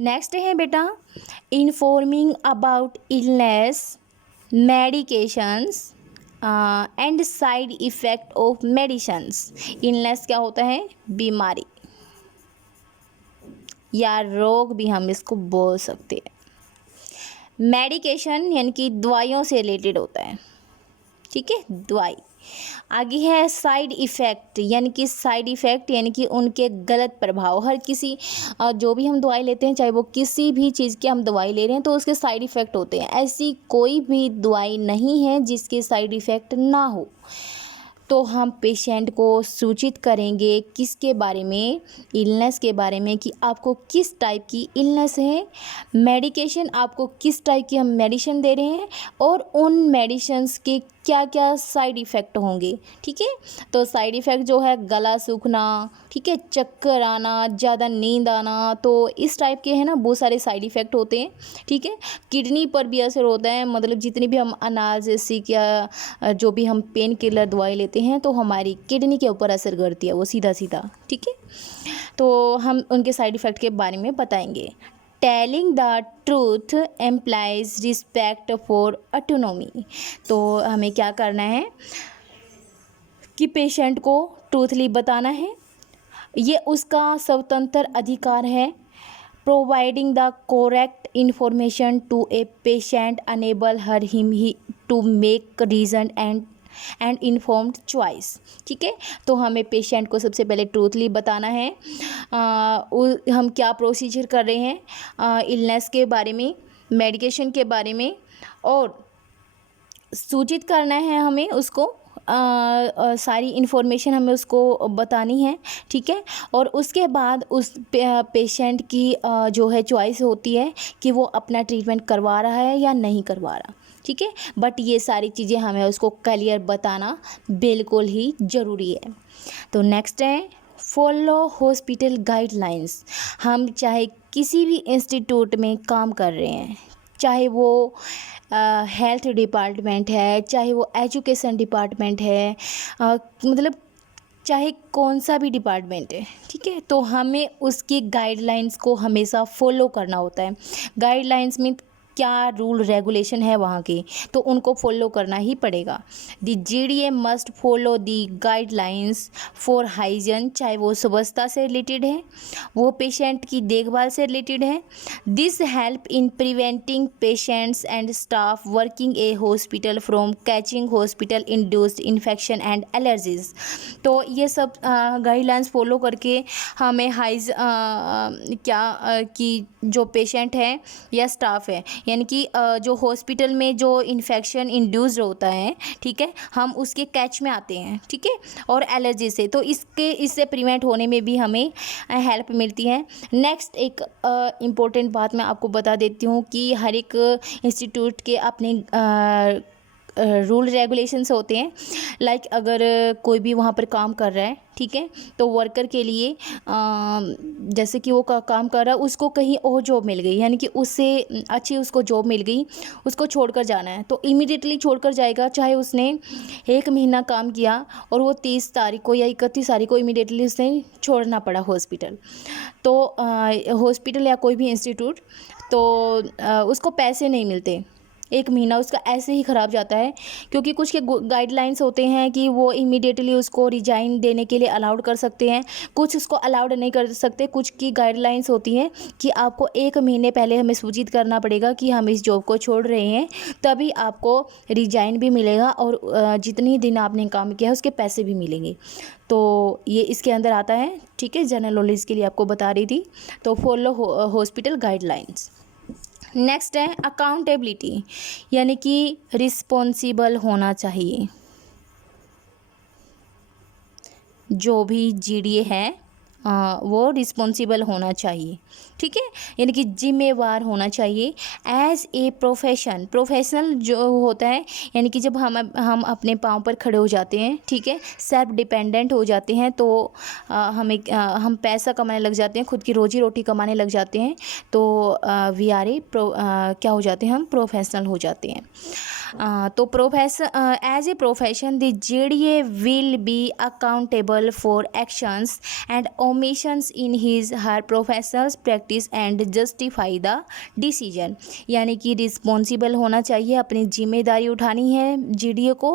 Next है बेटा informing about illness, medications and side effect of medicines. Illness क्या होता है? बीमारी या रोग भी हम इसको बोल सकते हैं। मेडिकेशन यानी कि दवाइयों से रिलेटेड होता है, ठीक है, दवाई। आगे है साइड इफ़ेक्ट, यानी कि साइड इफ़ेक्ट यानी कि उनके गलत प्रभाव। हर किसी जो भी हम दवाई लेते हैं, चाहे वो किसी भी चीज़ की हम दवाई ले रहे हैं, तो उसके साइड इफ़ेक्ट होते हैं। ऐसी कोई भी दवाई नहीं है जिसके साइड इफ़ेक्ट ना हो। तो हम पेशेंट को सूचित करेंगे किसके बारे में? इलनेस के बारे में, कि आपको किस टाइप की इलनेस है, मेडिकेशन आपको किस टाइप की हम मेडिसिन दे रहे हैं, और उन मेडिसिन्स के क्या क्या साइड इफ़ेक्ट होंगे। ठीक है, तो साइड इफ़ेक्ट जो है गला सूखना, ठीक है, चक्कर आना, ज़्यादा नींद आना, तो इस टाइप के हैं ना बहुत सारे साइड इफ़ेक्ट होते हैं। ठीक है, किडनी पर भी असर होता है, मतलब जितनी भी हम अनाल्जेसिक या जो भी हम पेन किलर दवाई लेते हैं तो हमारी किडनी के ऊपर असर करती है वो सीधा सीधा। ठीक है, तो हम उनके साइड इफ़ेक्ट के बारे में बताएंगे। Telling the truth employees respect for autonomy. तो हमें क्या करना है कि पेशेंट को ट्रूथली बताना है, ये उसका स्वतंत्र अधिकार है। Providing the correct information to a patient enable her him he to make reason and informed choice. ठीक है, तो हमें पेशेंट को सबसे पहले ट्रूथली बताना है हम क्या प्रोसीजर कर रहे हैं इलनेस के बारे में, मेडिकेशन के बारे में, और सूचित करना है हमें उसको सारी इन्फॉर्मेशन हमें उसको बतानी है। ठीक है, और उसके बाद उस पेशेंट की जो है चॉइस होती है कि वो अपना ट्रीटमेंट करवा रहा है या नहीं करवा रहा। ठीक है, बट ये सारी चीज़ें हमें उसको क्लियर बताना बिल्कुल ही ज़रूरी है। तो नेक्स्ट है फॉलो हॉस्पिटल गाइडलाइंस। हम चाहे किसी भी इंस्टीट्यूट में काम कर रहे हैं, चाहे वो हेल्थ डिपार्टमेंट है, चाहे वो एजुकेशन डिपार्टमेंट है, मतलब चाहे कौन सा भी डिपार्टमेंट है, ठीक है, तो हमें उसकी गाइडलाइंस को हमेशा फॉलो करना होता है। गाइडलाइंस में क्या रूल रेगुलेशन है वहाँ की, तो उनको फॉलो करना ही पड़ेगा। दी GDA must follow the guidelines for hygiene, चाहे वो स्वच्छता से रिलेटेड है, वो पेशेंट की देखभाल से रिलेटेड है। This help in preventing patients and staff working A hospital from catching hospital induced infection and allergies. तो ये सब गाइडलाइंस फॉलो करके हमें कि जो पेशेंट है या स्टाफ है, यानी कि जो हॉस्पिटल में जो इन्फेक्शन इंड्यूस्ड होता है, ठीक है, हम उसके कैच में आते हैं। ठीक है, और एलर्जी से, तो इससे प्रिवेंट होने में भी हमें हेल्प मिलती है। नेक्स्ट एक इम्पोर्टेंट बात मैं आपको बता देती हूँ कि हर एक इंस्टीट्यूट के अपने रूल रेगुलेशंस होते हैं। लाइक अगर कोई भी वहाँ पर काम कर रहा है, ठीक है, तो वर्कर के लिए जैसे कि वो काम कर रहा है, उसको कहीं और जॉब मिल गई, यानी कि उससे अच्छी उसको जॉब मिल गई, उसको छोड़कर जाना है, तो इमीडिएटली छोड़कर जाएगा। चाहे उसने 1 महीना काम किया और वो 30 तारीख को या 31 तारीख को इमीडिएटली उसने छोड़ना पड़ा हॉस्पिटल, तो हॉस्पिटल या कोई भी इंस्टीट्यूट, तो उसको पैसे नहीं मिलते। 1 महीना उसका ऐसे ही ख़राब जाता है, क्योंकि कुछ के गाइडलाइंस होते हैं कि वो इमीडिएटली उसको रिजाइन देने के लिए अलाउड कर सकते हैं, कुछ उसको अलाउड नहीं कर सकते। कुछ की गाइडलाइंस होती हैं कि आपको 1 महीने पहले हमें सूचित करना पड़ेगा कि हम इस जॉब को छोड़ रहे हैं, तभी आपको रिजाइन भी मिलेगा और जितनी दिन आपने काम किया है उसके पैसे भी मिलेंगे। तो ये इसके अंदर आता है। ठीक है, जनरल नॉलेज के लिए आपको बता रही थी। तो फॉलो हॉस्पिटल गाइडलाइंस। नेक्स्ट है अकाउंटेबिलिटी, यानी कि रिस्पॉन्सिबल होना चाहिए। जो भी GDA है वो रिस्पॉन्सिबल होना चाहिए। ठीक है, यानी कि जिम्मेवार होना चाहिए। एज ए प्रोफेशनल जो होता है, यानी कि जब हम अपने पाँव पर खड़े हो जाते हैं, ठीक है, सेल्फ डिपेंडेंट हो जाते हैं, तो हम पैसा कमाने लग जाते हैं, खुद की रोजी रोटी कमाने लग जाते हैं, तो क्या हो जाते हैं, हम प्रोफेशनल हो जाते हैं। तो as a profession the GDA will be accountable for actions and omissions in his her professional practice and justify the decision, यानी कि रिस्पॉन्सिबल होना चाहिए, अपनी जिम्मेदारी उठानी है जीडीए को,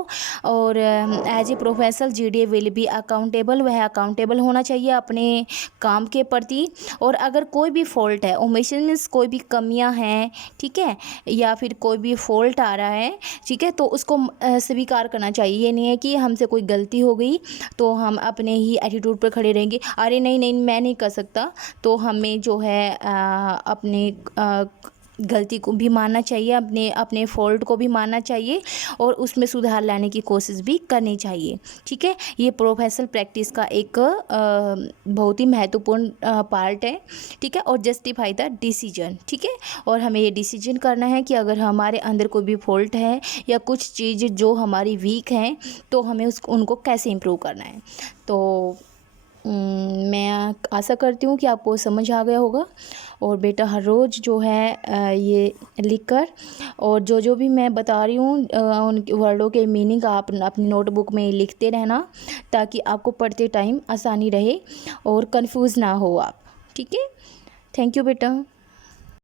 और as a professor GDA will be accountable, वह अकाउंटेबल होना चाहिए अपने काम के प्रति। और अगर कोई भी फॉल्ट है, ओमिशन मीन्स कोई भी कमियां हैं, ठीक है, या फिर कोई भी फॉल्ट आ रहा है, ठीक है, तो उसको स्वीकार करना चाहिए। ये नहीं है कि हमसे कोई गलती हो गई तो हम अपने ही एटीट्यूड पर खड़े रहेंगे, अरे नहीं नहीं मैं नहीं कर सकता, तो हमें जो है अपने गलती को भी मानना चाहिए, अपने फॉल्ट को भी मानना चाहिए और उसमें सुधार लाने की कोशिश भी करनी चाहिए, ठीक है। ये प्रोफेशनल प्रैक्टिस का एक बहुत ही महत्वपूर्ण पार्ट है, ठीक है। और जस्टिफाई द डिसीजन, ठीक है, और हमें ये डिसीजन करना है कि अगर हमारे अंदर कोई भी फॉल्ट है या कुछ चीज़ जो हमारी वीक हैं तो हमें उनको कैसे इम्प्रूव करना है। तो मैं आशा करती हूँ कि आपको समझ आ गया होगा। और बेटा हर रोज़ जो है ये लिखकर और जो भी मैं बता रही हूँ उन वर्डों के मीनिंग आप अपनी नोटबुक में लिखते रहना, ताकि आपको पढ़ते टाइम आसानी रहे और कंफ्यूज ना हो आप, ठीक है। थैंक यू बेटा।